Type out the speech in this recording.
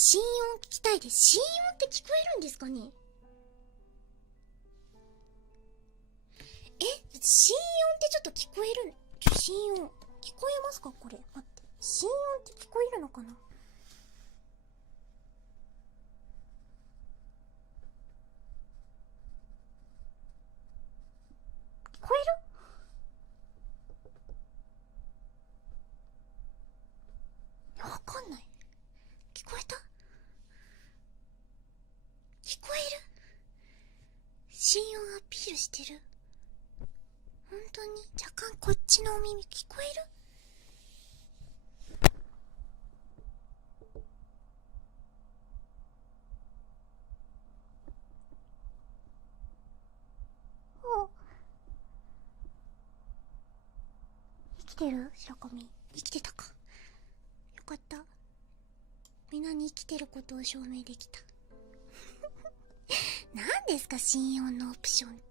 心音聞きたいです。心音って聞こえるんですかね？心音ってちょっと聞こえる？心音聞こえますかこれ？待って、心音って聞こえるのかな？聞こえる？わかんない。聞こえた？聞こえる？心音アピールしてる？本当に若干こっちのお耳聞こえる？お、生きてる？白神生きてたか。よかった。みんなに生きてることを証明できた。何ですか心音のオプションって。